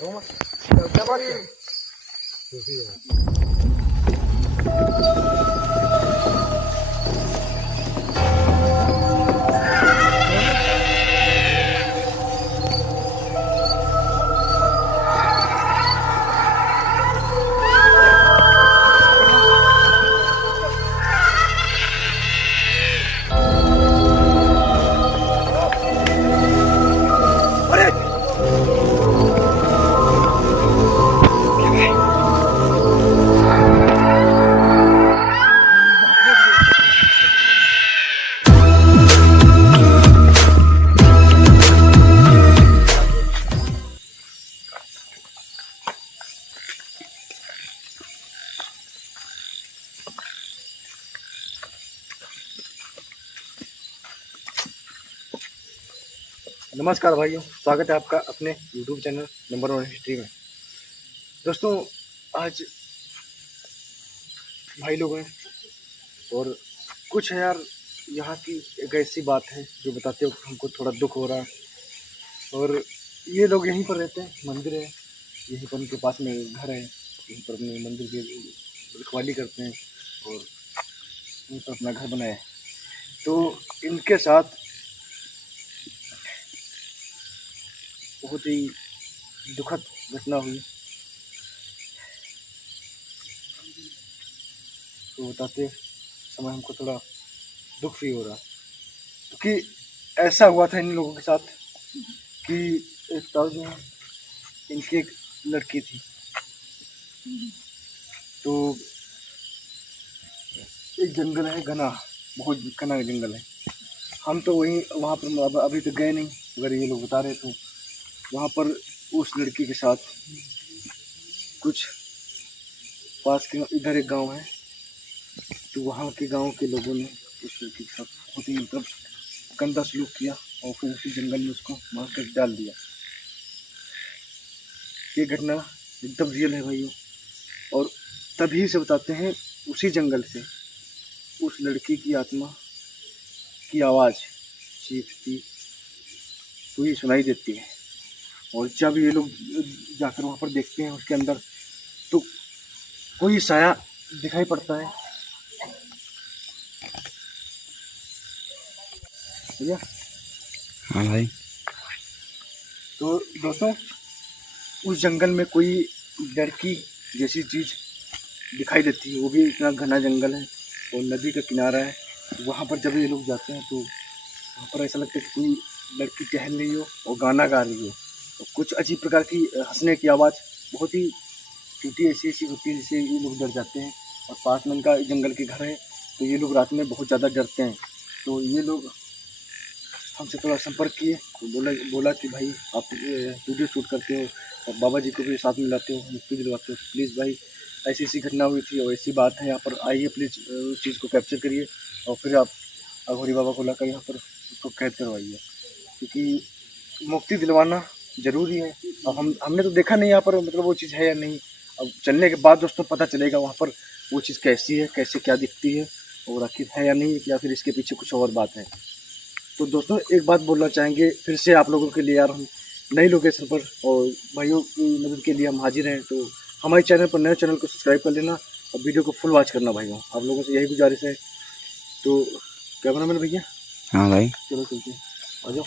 क्या बात है? नमस्कार भाइयों, स्वागत है आपका अपने YouTube चैनल नंबर 1 हिस्ट्री में। दोस्तों, आज भाई लोग हैं और कुछ है यार, यहाँ की एक ऐसी बात है जो बताते हो हमको थोड़ा दुख हो रहा है। और ये लोग यहीं पर रहते हैं, मंदिर है यहीं पर, उनके पास में घर है, यहीं पर अपने मंदिर की रखवाली करते हैं और यहीं पर अपना घर बनाया है। तो इनके साथ बहुत ही दुखद घटना हुई, तो बताते समय हमको थोड़ा दुख भी हो रहा, क्योंकि ऐसा हुआ था इन लोगों के साथ कि एक ताऊ जो है, इनकी एक लड़की थी। तो एक जंगल है घना, बहुत घना जंगल है। हम तो वहाँ पर अभी तक गए नहीं, अगर ये लोग बता रहे तो वहाँ पर उस लड़की के साथ कुछ पास के इधर एक गांव है, तो वहाँ के गांव के लोगों ने उस लड़की के साथ बहुत ही मतलब गंदा सलूक किया और फिर उसी जंगल में उसको मार कर डाल दिया। ये घटना एकदम रियल है भाइयों। और तभी से बताते हैं, उसी जंगल से उस लड़की की आत्मा की आवाज़ चीखती हुई सुनाई देती है। और जब ये लोग जाकर वहाँ पर देखते हैं उसके अंदर, तो कोई साया दिखाई पड़ता है। भैया, हाँ भाई। तो दोस्तों, उस जंगल में कोई लड़की जैसी चीज़ दिखाई देती है, वो भी इतना घना जंगल है और नदी का किनारा है। वहाँ पर जब ये लोग जाते हैं तो वहाँ पर ऐसा लगता है कि कोई लड़की टहल रही हो और गाना गा रही हो, और कुछ अजीब प्रकार की हंसने की आवाज़ बहुत ही छोटी ऐसी होती है जिससे ये लोग डर जाते हैं। और पास में इनका जंगल के घर है, तो ये लोग रात में बहुत ज़्यादा डरते हैं। तो ये लोग हमसे थोड़ा संपर्क किए, तो बोला कि भाई आप वीडियो शूट करते हो और बाबा जी को भी साथ में लाते हो, मुक्ति दिलवाते हो, प्लीज़ भाई ऐसी ऐसी घटना हुई थी और ऐसी बात है, यहाँ पर आइए प्लीज़ उस चीज़ को कैप्चर करिए और फिर आप अघोरी बाबा को लाकर यहाँ पर उसको कैद करवाइए, क्योंकि मुक्ति दिलवाना ज़रूरी है। अब हमने तो देखा नहीं यहाँ पर, मतलब वो चीज़ है या नहीं। अब चलने के बाद दोस्तों पता चलेगा वहाँ पर वो चीज़ कैसी है, कैसे क्या दिखती है और आखिर है या नहीं, या फिर इसके पीछे कुछ और बात है। तो दोस्तों, एक बात बोलना चाहेंगे फिर से आप लोगों के लिए यार, हम नई लोकेशन पर और भाइयों की मदद के लिए हम हाजिर हैं। तो हमारे चैनल पर, नए चैनल को सब्सक्राइब कर लेना और वीडियो को फुल वॉच करना भाइयों, आप लोगों से यही गुजारिश है। तो कैमरा मैन भैया, हाँ भाई, चलो चलते आ जाओ,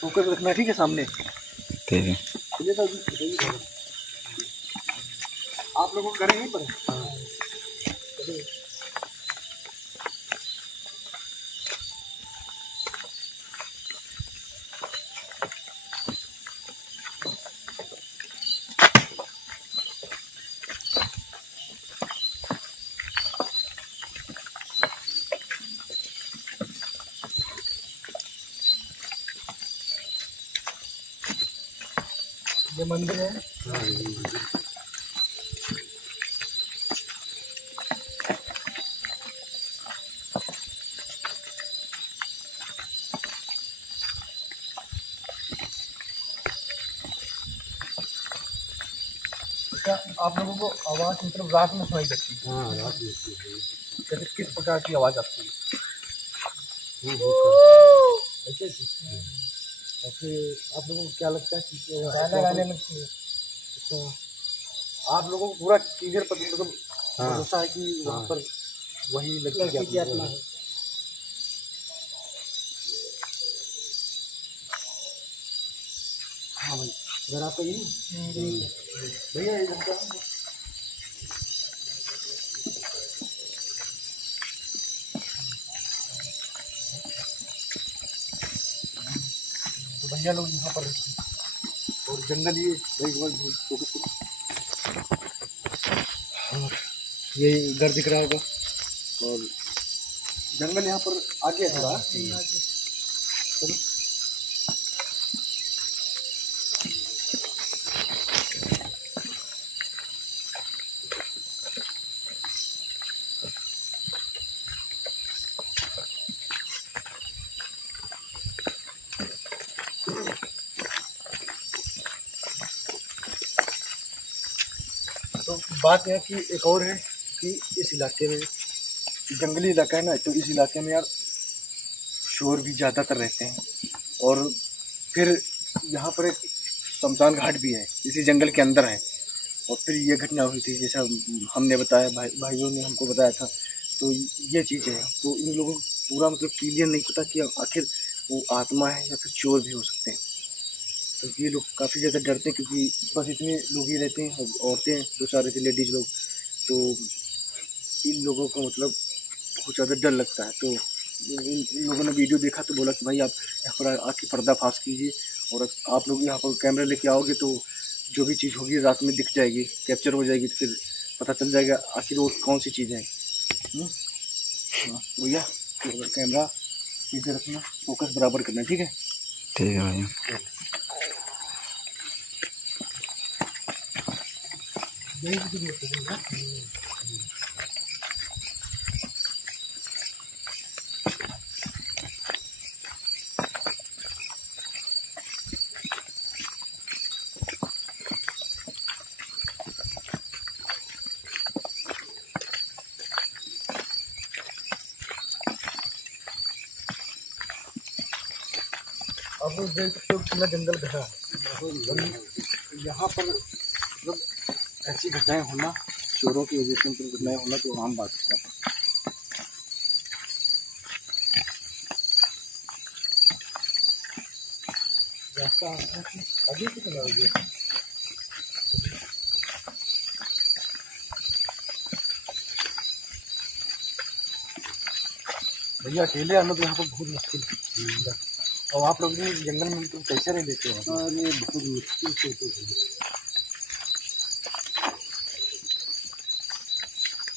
फोकस रखना ठीक है सामने, ठीक है। आप लोगों को करेंगे पर ये मंदिर है। क्या आप लोगों को आवाज़ मतलब रात में सुनाई देती है? हाँ, रात में। कैसे, किस प्रकार की आवाज़ आती है? ऐसे फिर आप लोगों को क्या लगता है कि गाना गाने लगती है? तो आप लोगों को पूरा क्लियर मतलब भरोसा है कि वहाँ पर वही लड़की की आत्मा है? हाँ भाई, अगर आपका ये भैया ये लगता है तो भैया लोग यहाँ पर रहते हैं और जंगल ये भाई फोकस करो। और ये घर दिख रहा होगा और जंगल यहाँ पर आगे है थोड़ा। चलो तो बात यह कि एक और है कि इस इलाके में जंगली इलाका है ना, तो इस इलाके में यार शोर भी ज़्यादातर रहते हैं। और फिर यहाँ पर एक शमशान घाट भी है, इसी जंगल के अंदर है। और फिर ये घटना हुई थी जैसा हमने बताया, भाइयों ने हमको बताया था। तो ये चीज़ है, तो इन लोगों को पूरा मतलब क्लियर नहीं पता कि आखिर वो आत्मा है या फिर चोर भी हो सकते हैं। तो ये लोग काफ़ी ज़्यादा डरते हैं क्योंकि बस इतने लोग ही रहते हैं, औरतें दो चार ऐसे लेडीज़ लोग। तो इन लोगों को मतलब बहुत ज़्यादा डर लगता है। तो इन लोगों ने वीडियो देखा तो बोला कि भाई आप यहाँ पर आके पर्दाफाश कीजिए, और आप लोग यहाँ पर कैमरा लेके आओगे तो जो भी चीज़ होगी रात में दिख जाएगी, कैप्चर हो जाएगी, तो फिर पता चल जाएगा आखिर वो कौन सी चीज़ है। हाँ, तो भैया कैमरा इधर रखना, फोकस बराबर करना, ठीक है? ठीक है भैया। आप लोग देख सकते हो कितना जंगल घटा है। यहाँ पर मतलब ऐसी घटनाएं होना, चोरों की वजह से मतलब घटनाएं होना तो आम बात है। रास्ता आगे की चला गया। भैया अकेले आना तो यहाँ पर बहुत मुश्किल है। और आप लोग भी जंगल में तो कैसे रह लेते हो? अरे बहुत मुश्किल से तो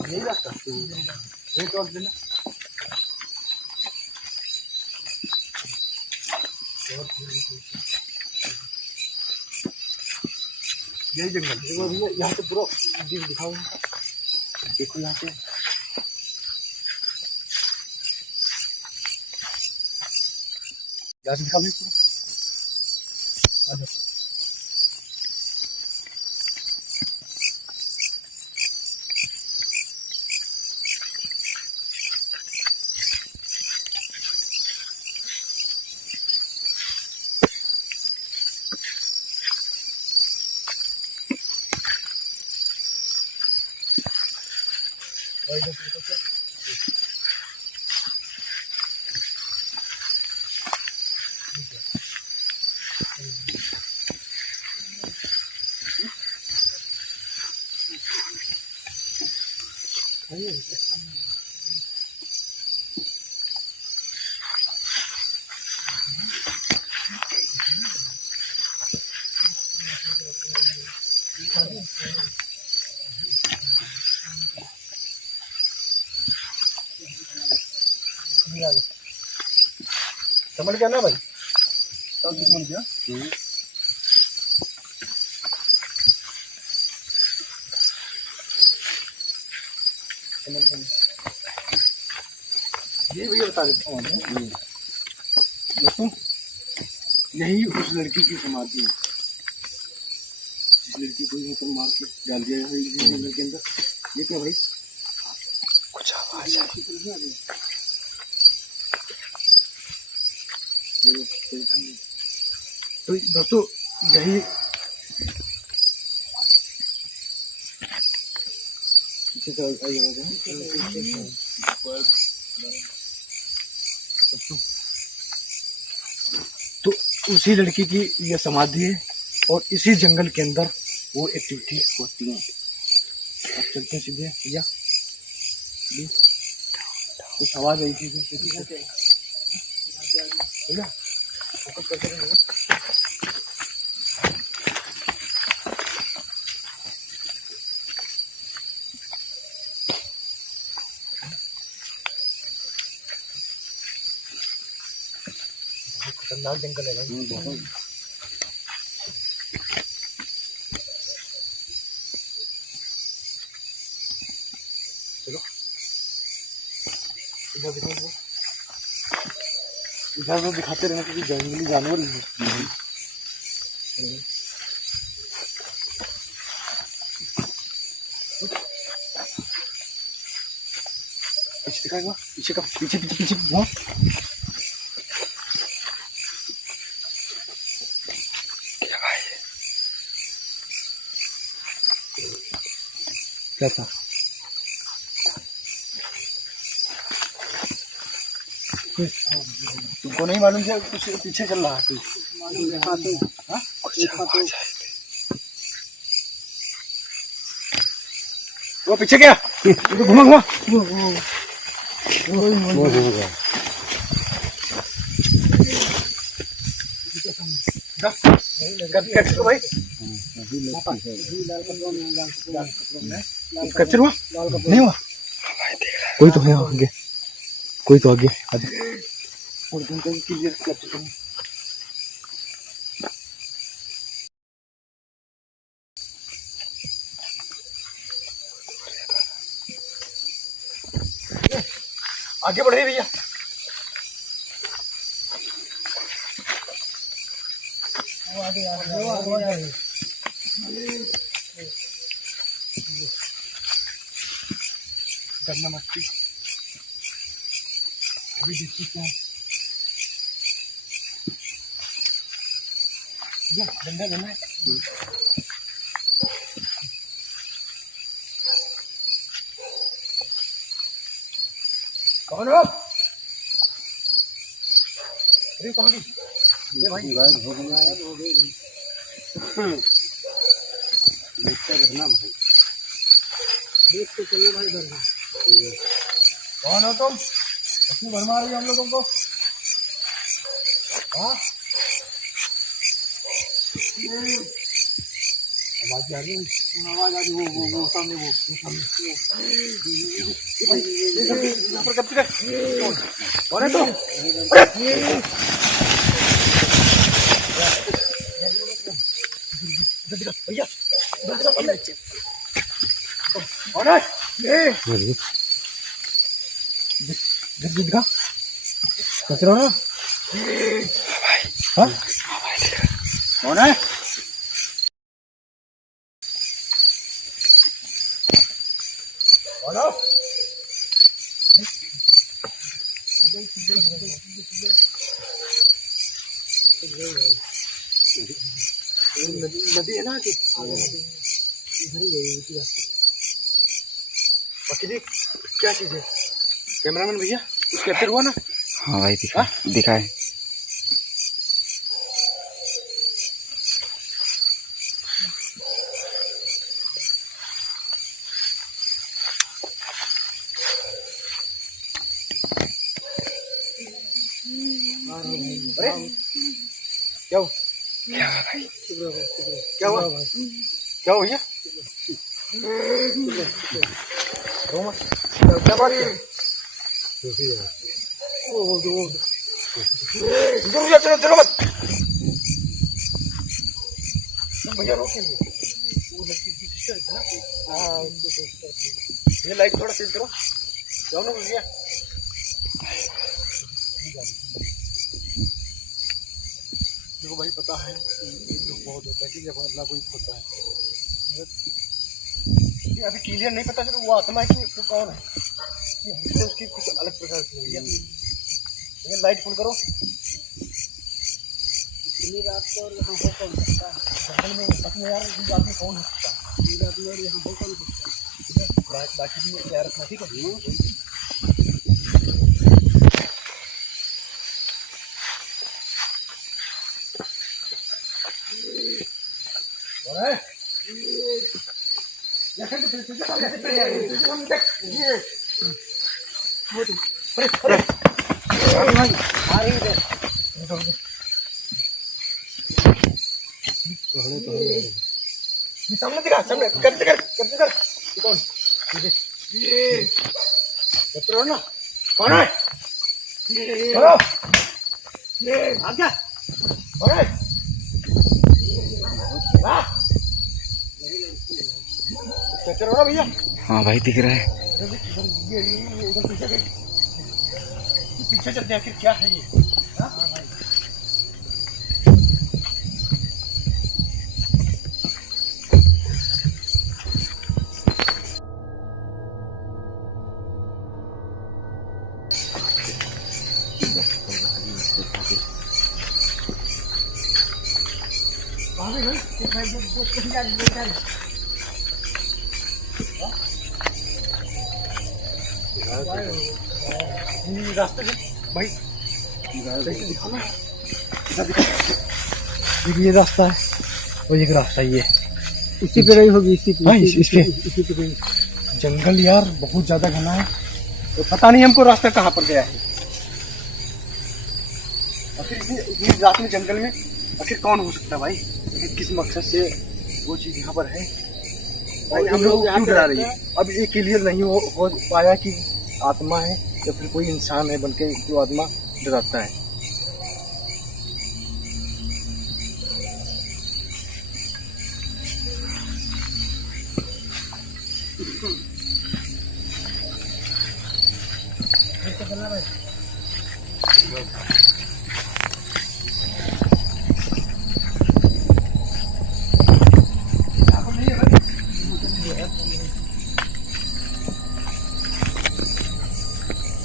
नहीं रास्ता तो एक और देना। यही जंगल भैया, यहाँ से पूरा जीव दिखाओ, देखो यहाँ से दिखा भी पूरा। समझ गया ना भाई? सब समझ गया। ये भैया बता देता हूँ दोस्तों, यही उस लड़की की समाधि है जिस लड़की को मतलब मार के डाल दिया है जंगल के अंदर। ये क्या भाई? कुछ आवाज है। तो दोस्तों यही तो उसी लड़की की यह समाधि है और इसी जंगल के अंदर वो एक्टिविटी होती है। अब चलते हैं सीधे भैया। कुछ आवाज आई थी भैया, फोकस करते रहेंगे। खतरनाक जंगल है भाई बहुत। चलो इधर तो दिखाते रहना क्योंकि जंगली जानवर ही है। पीछे दिखाएगा, पीछे का पीछे पीछे पीछे वो क्या था? तुमको नहीं मालूम क्या कुछ पीछे चल रहा है? वो पीछे क्या? तो घुमा घुमा भाई कैप्चर हुआ नहीं हुआ? कोई तो है आगे, कोई तो आगे और क्लियर कैप्चर करना। आगे बढ़े भैया। करना मस्ती अभी देखिए क्या गंदा गंदा है। कौन हो? अरे कहाँ गई? ये भाई गायब हो गई। देखते रहना भाई, देख के चलिए भाई इधर। कौन हो तुम? क्यों भरमा रही हो हम लोगों को? हाँ आवाज आ रही है, आवाज आ रही वो सामने वो सामने यहाँ पर कब तक कौन है? तो भैया कौन है? दिखा कैसे रहो ना? हाँ कौन है? कौन हो? नदी है ना आगे, इधर ही गई थी रास्ते। बाकी देख क्या चीज है? कैमरामैन भैया कुछ कैप्चर हुआ ना? हाँ भाई दिखा दिखाए। अरे क्या हुआ? क्या भाई? क्या हुआ? क्या हुआ भैया? क्या बात है? चलो चलो मत भैया रोके ये लाइट थोड़ा तेज करो, जाओ ना भैया। देखो भाई पता है जो बहुत होता है कि जब अगला कोई होता है ये अभी क्लियर नहीं पता चलो वो आत्मा है कि वो कौन है, तो उसकी कुछ अलग प्रकार की है। लाइट फुल करो, रात को और यहाँ हो कौन सकता है? जंगल में बस में यार इस रात में कौन हो सकता है? रात में और यहाँ हो कौन सकता है? बाकी भी तैयार रखना, ठीक है? सामने दिखा, सामने कर कौन? करो ना, कौन है? करो, आ जा, कौन है? करो ना भैया। हाँ भाई दिख रहा है। पीछे चलते हैं, आखिर क्या है ये? हाँ भाई। रास्ते से भाई दिखाना, ये रास्ता है और एक रास्ता ये इसी पे रही होगी, इसी पे। हाँ, इसी पे जंगल यार बहुत ज्यादा घना है, तो पता नहीं हमको रास्ता कहाँ पर गया है। आखिर इतनी रात में जंगल में आखिर कौन हो सकता है भाई? किस मकसद से वो चीज यहाँ पर है और हम लोग क्यों डरा रही है? अब ये क्लियर नहीं हो पाया कि आत्मा है या फिर कोई इंसान है, बल्कि जो आत्मा डराता है।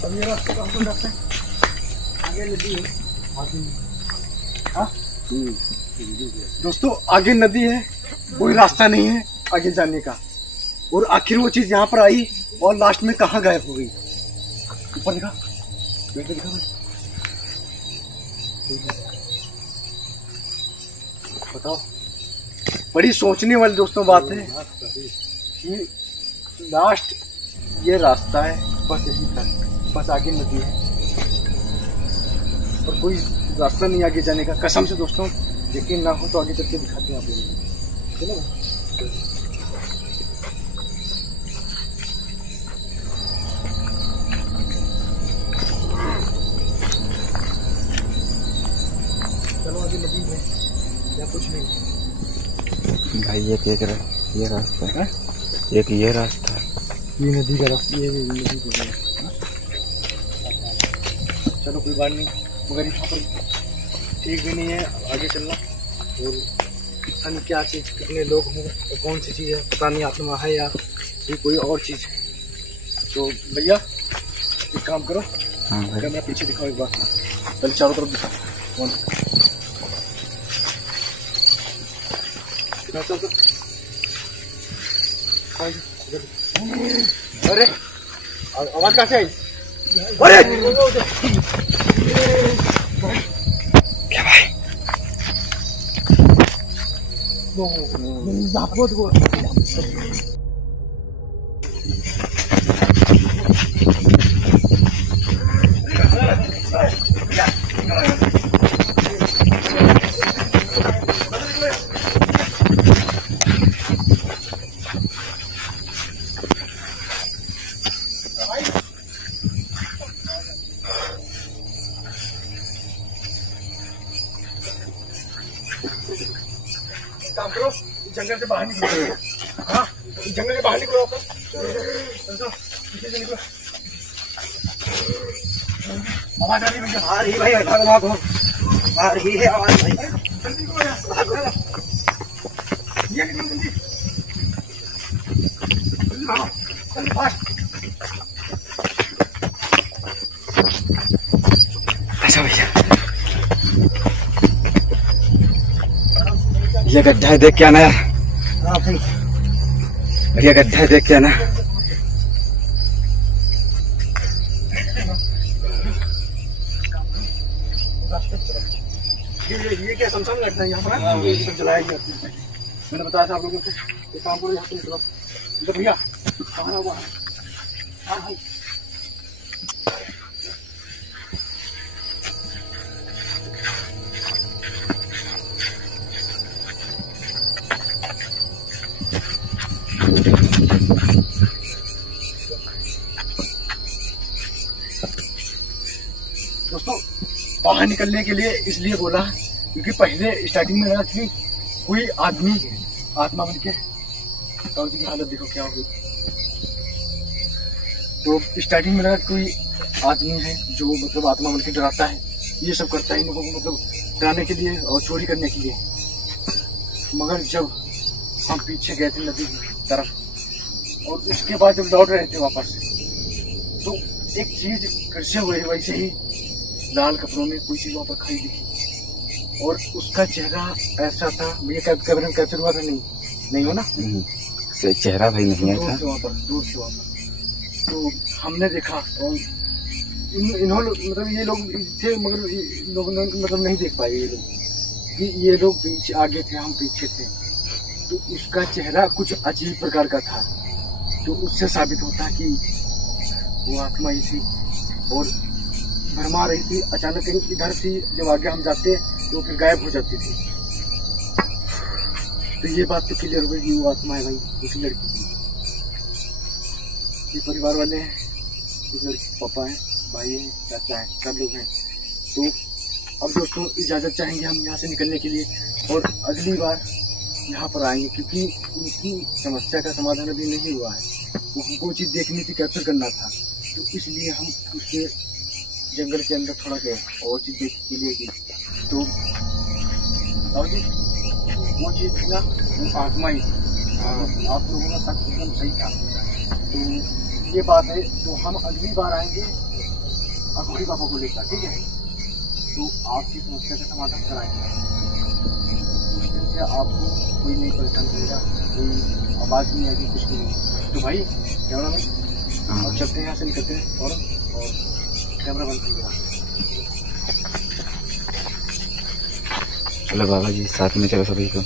अब ये रास्ते कहाँ पर जाते हैं? आगे नदी है। हाँ? दोस्तों आगे नदी है, कोई रास्ता नहीं है आगे जाने का, और आखिर वो चीज यहाँ पर आई और लास्ट में कहाँ गायब हो गई? ऊपर दिखा, दिखा भाई, बताओ। बड़ी सोचने वाली दोस्तों बात है कि लास्ट ये रास्ता है, बस यही तक, बस आगे नदी है और कोई रास्ता नहीं आगे जाने का। कसम से दोस्तों, यकीन ना हो तो आगे चल के दिखाते हैं आप लोगों को, चलो। चलो आगे नदी है या कुछ नहीं भाई ये देख रहा है, ये रास्ता है, एक ये रास्ता है, ये नदी का रास्ता, ये नदी का रास्ता। चलो कोई बात नहीं, मगर यहाँ पर ठीक भी नहीं है आगे चलना, और पता नहीं क्या चीज़, कितने लोग हों और कौन सी चीज़ है पता नहीं, आत्मा है या ये कोई और चीज़ है। तो भैया एक काम करो, कैमरा पीछे दिखाओ एक बार, पहले चारों तरफ दिखा। कौन? अरे आवाज कहाँ से आई? अरे क्या भाई? काम करो, जंगल से बाहर निकलो। हाँ, जंगल से बाहर निकलो, पीछे से निकलो। आवाज आ रही है भैया? आ रही भाई, भागो भागो, आ रही है आवाज भाई। जल्दी करो यार, भागो यार। ये निकलो जल्दी, जल्दी भागो, जल्दी फास्ट। अच्छा भैया ये गड्ढा है, देख के आना यार। हाँ भाई भैया गड्ढा है, देख के आना। ये क्या शमशान घाट है यहाँ पर? जलाया गया मैंने बताया था आप लोगों को। ये काम करो यहाँ पे निकलो इधर भैया। कहाँ हुआ? हाँ भाई दोस्तों, बाहर निकलने के लिए इसलिए बोला क्योंकि पहले स्टार्टिंग में लगा कि कोई आदमी आत्मा बन के, ताऊ जी की हालत देखो क्या होगी। तो स्टार्टिंग में लगा कि कोई आदमी है जो मतलब आत्मा बन के डराता है, ये सब करता है इन लोगों को, मतलब डराने के लिए और चोरी करने के लिए। मगर जब हम पीछे गए थे नदी की तरफ और उसके बाद जब लौट रहे थे वापस, तो एक चीज फिर से हुई वैसे ही लाल कपड़ों में कोई चीज वहां पर खड़ी दिखी और उसका चेहरा ऐसा था। भैया कैमरे में कैप्चर हुआ था? नहीं हो ना? से चेहरा भाई नहीं है। दूर से वहां पर तो हमने देखा और इन्होंने मतलब ये लोग थे मगर लोग मतलब नहीं देख पाए ये लोग कि ये लोग पीछे आगे थे, हम पीछे थे। तो उसका चेहरा कुछ अजीब प्रकार का था, तो उससे साबित होता कि वो आत्मा ही थी और भरमा रही थी। अचानक कहीं इधर थी, जब आगे हम जाते तो फिर गायब हो जाती थी। तो ये बात तो क्लियर हो गई कि वो आत्मा है भाई उसी लड़की की। ये परिवार वाले हैं, उस लड़की के पापा हैं, भाई हैं, चाचा हैं, सब लोग हैं। तो अब दोस्तों इजाज़त चाहेंगे हम यहाँ से निकलने के लिए और अगली बार यहाँ पर आएंगे क्योंकि उनकी समस्या का समाधान अभी नहीं हुआ है। वो हमको चीज़ देखनी थी, कैप्चर करना था, तो इसलिए हम उसके जंगल के अंदर थोड़ा गए और चीज़ देखने के लिए गई। तो और जी वो चीज़ थी ना, वो आत्मा ही आप लोगों का शक एकदम सही था। तो ये बात है, तो हम अगली बार आएंगे अघोरी बाबा को लेकर, ठीक है? तो आपकी समस्या का समाधान कराएंगे। उस दिन से आपको कोई नहीं परेशान करेगा, कोई आवाज़ नहीं आएगी, कुछ नहीं। तो भाई कैमरा में अब चलते हैं, यहाँ से निकलते हैं और कैमरा बंद कर दिया। चलो बाबा जी साथ में चलो सभी को।